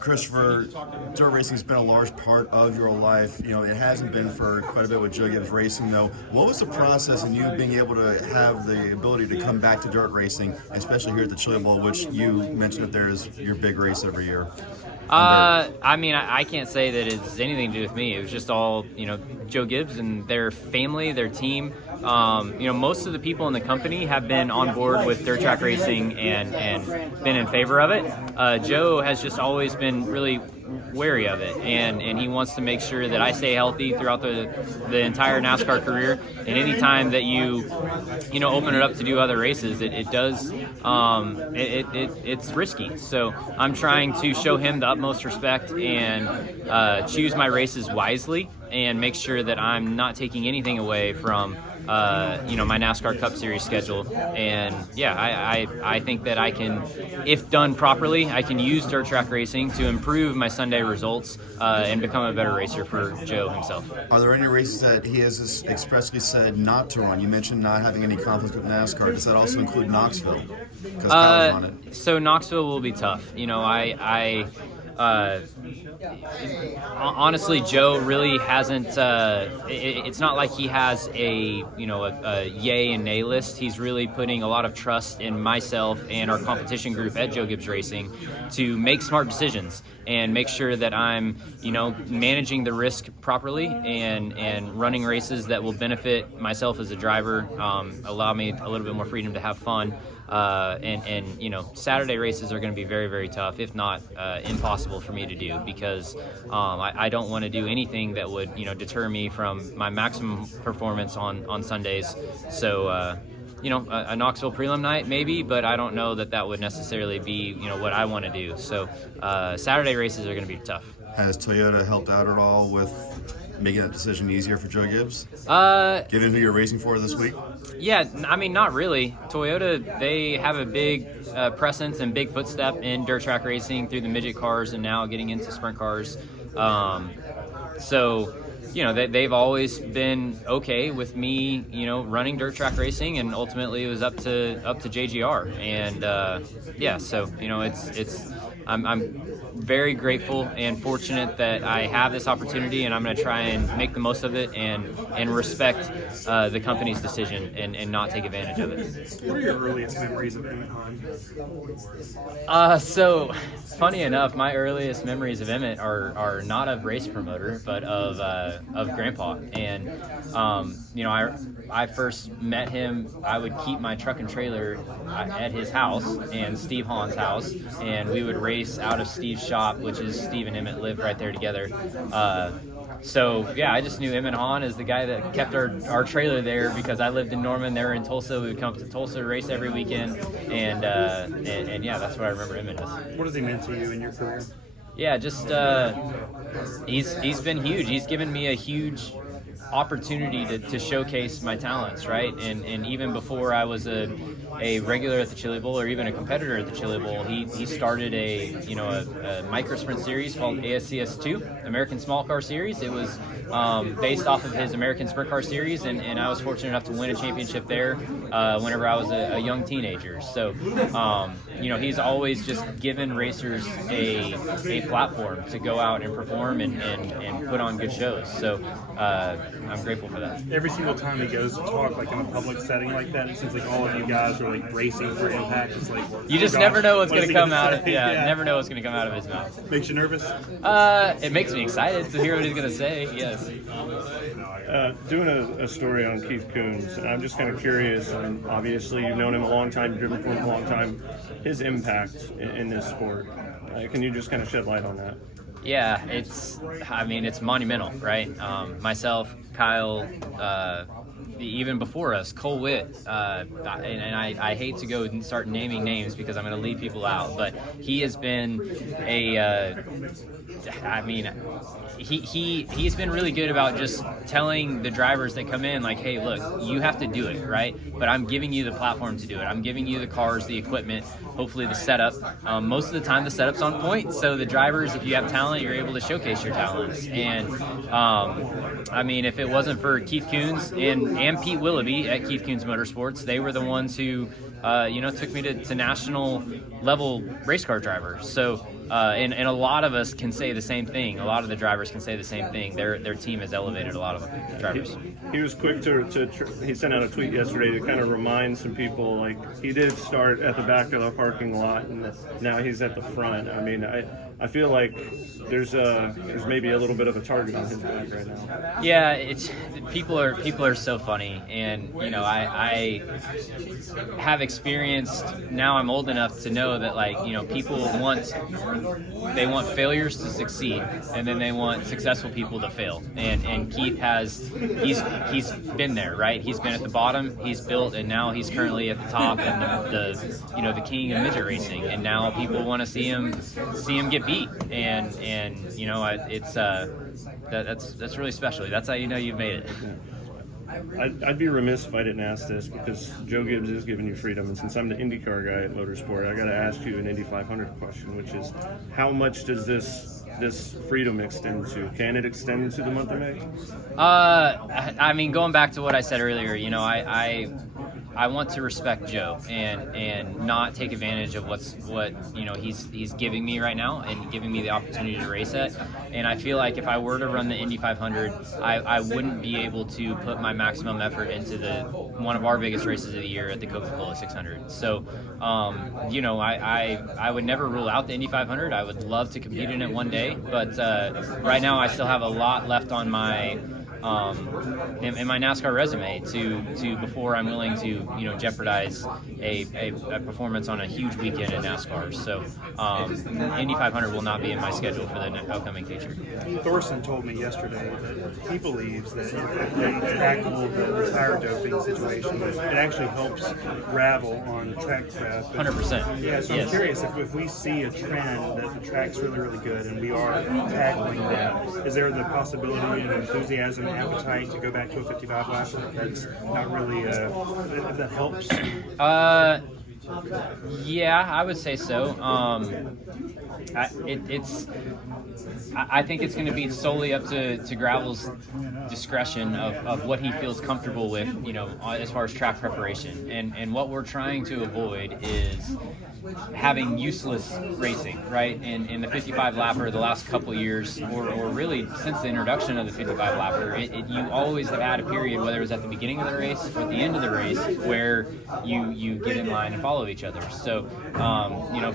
Christopher, dirt racing has been a large part of your life. You know, it hasn't been for quite a bit with Joe Gibbs Racing, though. What was the process in you being able to have the ability to come back to dirt racing, especially here at the Chili Bowl, which you mentioned that there is your big race every year? I mean, I can't say that it's anything to do with me. It was just all, Joe Gibbs and their family, their team. Most of the people in the company have been on board with dirt track racing and been in favor of it. Joe has just always been really wary of it, and he wants to make sure that I stay healthy throughout the entire NASCAR career. And any time that you open it up to do other races, it's risky. So I'm trying to show him the utmost respect and choose my races wisely and make sure that I'm not taking anything away from my NASCAR Cup Series schedule. And I think that I can, if done properly, I can use dirt track racing to improve my Sunday results and become a better racer for Joe himself. Are there any races that he has expressly said not to run? You mentioned not having any conflict with NASCAR. Does that also include Knoxville? Because Kyle's on it. So Knoxville will be tough. Honestly, Joe really hasn't. It's not like he has a yay and nay list. He's really putting a lot of trust in myself and our competition group at Joe Gibbs Racing to make smart decisions and make sure that I'm, managing the risk properly and running races that will benefit myself as a driver, allow me a little bit more freedom to have fun. Saturday races are going to be very, very tough, if not impossible for me to do, because I don't want to do anything that would, deter me from my maximum performance on Sundays. So, a Knoxville prelim night maybe, but I don't know that would necessarily be, what I want to do. So Saturday races are going to be tough. Has Toyota helped out at all with making that decision easier for Joe Gibbs? Given who you're racing for this week? Yeah, I mean, not really. Toyota, they have a big presence and big footstep in dirt track racing through the midget cars and now getting into sprint cars. They've always been okay with me, running dirt track racing, and ultimately it was up to JGR. And I'm very grateful and fortunate that I have this opportunity, and I'm going to try and make the most of it and respect the company's decision and not take advantage of it. What are your earliest memories of Emmett Hahn? So funny enough, my earliest memories of Emmett are not of race promoter, but of Grandpa. And I first met him. I would keep my truck and trailer at his house and Steve Hahn's house, and we would race out of Steve's shop, which is Steve and Emmett lived right there together. I just knew Emmett Hahn as the guy that kept our trailer there because I lived in Norman. They were in Tulsa. We would come up to Tulsa, race every weekend, and that's what I remember Emmett as. What has he meant to you in your career? Yeah, just he's been huge. He's given me a huge opportunity to showcase my talents, right? And even before I was a regular at the Chili Bowl or even a competitor at the Chili Bowl, he started a micro sprint series called ASCS2, American Small Car Series. It was based off of his American Sprint Car Series, and I was fortunate enough to win a championship there whenever I was a young teenager. So, he's always just given racers a platform to go out and perform and put on good shows. So I'm grateful for that. Every single time he goes to talk, like in a public setting like that, it seems like all of you guys are like racing for impact. It's like you just never know what's going to come out. Never know what's going to come out of his mouth. Makes you nervous? It makes me excited to hear what he's going to say. Yes. Doing a story on Keith Coons, and I'm just kind of curious. Obviously, you've known him a long time, driven for him a long time. His impact in this sport. Can you just kind of shed light on that? Yeah, it's monumental, right? Myself, Kyle, even before us, Cole Witt, and I hate to go and start naming names because I'm going to leave people out, but he has been he's been really good about just telling the drivers that come in, like, hey, look, you have to do it, right? But I'm giving you the platform to do it. I'm giving you the cars, the equipment, hopefully the setup. Most of the time the setup's on point, so the drivers, if you have talent, you're able to showcase your talents. And if it wasn't for Keith Coons and Pete Willoughby at Keith Coons Motorsports, they were the ones who took me to national level race car drivers. So and a lot of us can say the same thing. A lot of the drivers can say the same thing. Their team has elevated a lot of the drivers. He was quick he sent out a tweet yesterday to kind of remind some people, like, he did start at the back of the parking lot and now he's at the front. I mean, I feel like there's maybe a little bit of a target on his back right now. Yeah, it's people are so funny, and I have experienced, now I'm old enough to know that, like, people want failures to succeed, and then they want successful people to fail. And Keith he's been there, right? He's been at the bottom, he's built, and now he's currently at the top and the king of midget racing. And now people want to see him get beat, and it's that's really special. That's how you've made it. I'd be remiss if I didn't ask this, because Joe Gibbs is giving you freedom, and since I'm the IndyCar guy at Motorsport, I got to ask you an Indy 500 question, which is, how much does this freedom extend to? Can it extend to the month of May? I mean, going back to what I said earlier, I want to respect Joe and not take advantage of what he's giving me right now and giving me the opportunity to race at. And I feel like if I were to run the Indy 500, I wouldn't be able to put my maximum effort into one of our biggest races of the year at the Coca-Cola 600. So, I would never rule out the Indy 500. I would love to compete in it one day, but right now I still have a lot left on my in my NASCAR resume to before I'm willing to jeopardize a performance on a huge weekend in NASCAR. So Indy 500 will not be in my schedule for the upcoming future. Thorson told me yesterday that he believes that if they tackle the tire doping situation, it actually helps gravel on track prep. 100%. Yeah, so I'm curious if we see a trend that the track's really, really good and we are tackling that, is there the possibility and enthusiasm and appetite to go back to a 55 lapper? That's not really, if that helps? Yeah, I would say so. I think it's going to be solely up to Gravel's discretion of what he feels comfortable with, as far as track preparation. And what we're trying to avoid is having useless racing, right? In the 55 lapper, the last couple years, or really since the introduction of the 55 lapper, you always have had a period, whether it was at the beginning of the race or at the end of the race, where you get in line and follow each other. So,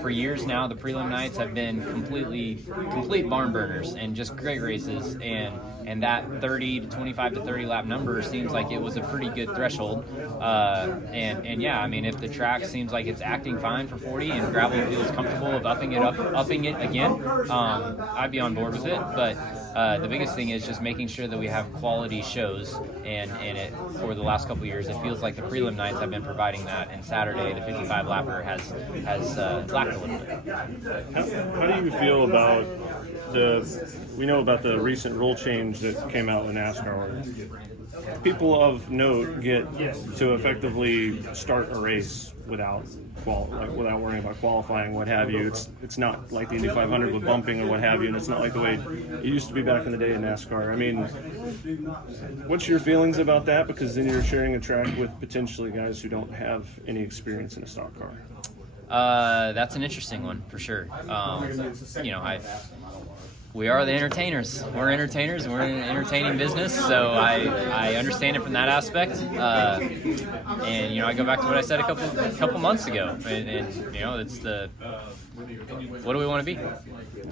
for years now, the prelim nights have been complete barn burners and just great races, and that 30 to 25 to 30 lap number seems like it was a pretty good threshold. And yeah, I mean, if the track seems like it's acting fine for 40 and Gravel feels comfortable of upping it again, I'd be on board with it. But the biggest thing is just making sure that we have quality shows, and it for the last couple years, it feels like the prelim nights have been providing that, and Saturday the 55 lapper has lacked a little bit. How do you feel about we know about the recent rule change that came out in NASCAR, where people of note get to effectively start a race without worrying about qualifying, what have you. It's not like the Indy 500 with bumping or what have you, and it's not like the way it used to be back in the day in NASCAR. I mean, what's your feelings about that? Because then you're sharing a track with potentially guys who don't have any experience in a stock car. That's an interesting one for sure. We are the entertainers. We're entertainers, and we're in an entertaining business, so I understand it from that aspect. And I go back to what I said a couple months ago, and it's what do we want to be?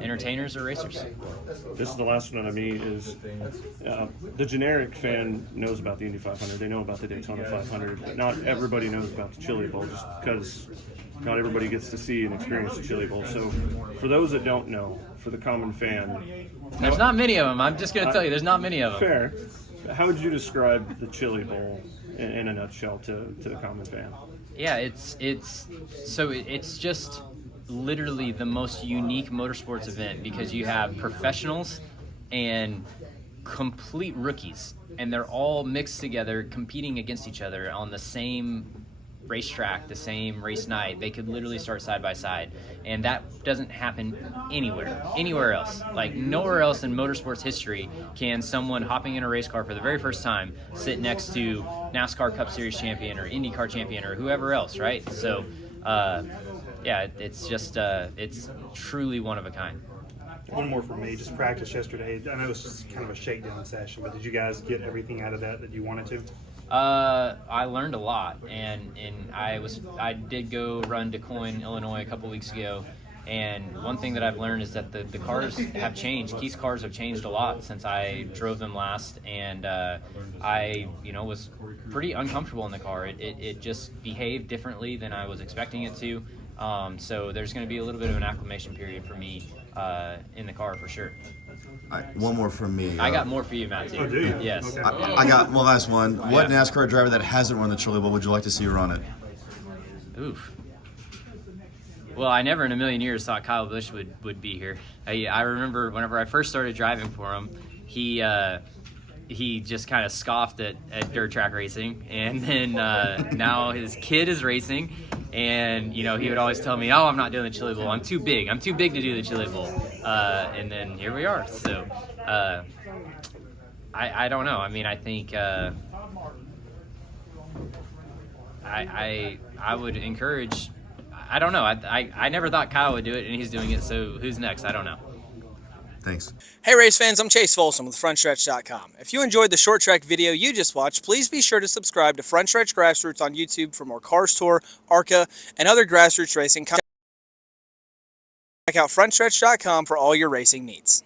Entertainers or racers? This is the last one on me. Is the generic fan knows about the Indy 500. They know about the Daytona 500, but not everybody knows about the Chili Bowl, just because not everybody gets to see and experience the Chili Bowl. So for those that don't know, for the common fan, there's not many of them. I'm just going to tell you, there's not many of them. Fair. How would you describe the Chili Bowl in a nutshell to the common fan? Yeah, it's just literally the most unique motorsports event, because you have professionals and complete rookies, and they're all mixed together competing against each other on the same racetrack, the same race night. They could literally start side by side, and that doesn't happen anywhere else. Like, nowhere else in motorsports history can someone hopping in a race car for the very first time sit next to NASCAR Cup Series champion or IndyCar champion or whoever else, right? So yeah, it's just it's truly one of a kind. One more for me. Just practice yesterday. I know it's just kind of a shakedown session, but did you guys get everything out of that you wanted to? I learned a lot, and I did go run Des Moines, Illinois a couple weeks ago, and one thing that I've learned is that the cars have changed. Keith's cars have changed a lot since I drove them last, and I was pretty uncomfortable in the car. It just behaved differently than I was expecting it to. So there's going to be a little bit of an acclimation period for me in the car for sure. All right, one more from me. I got more for you, Matthew. Oh, do you? Yes. Okay. I got one last one. What Yeah. NASCAR driver that hasn't run the Chili Bowl would you like to see run it? Oof. Well, I never in a million years thought Kyle Busch would be here. I remember whenever I first started driving for him, he just kind of scoffed at dirt track racing, and then now his kid is racing, and he would always tell me, "Oh, I'm not doing the Chili Bowl. I'm too big to do the Chili Bowl." And then here we are. So I don't know. I mean, I think I would encourage. I don't know. I never thought Kyle would do it, and he's doing it. So who's next? I don't know. Thanks. Hey race fans, I'm Chase Folsom with Frontstretch.com. If you enjoyed the short track video you just watched, please be sure to subscribe to Frontstretch Grassroots on YouTube for more Cars Tour, ARCA, and other grassroots racing content. Check out Frontstretch.com for all your racing needs.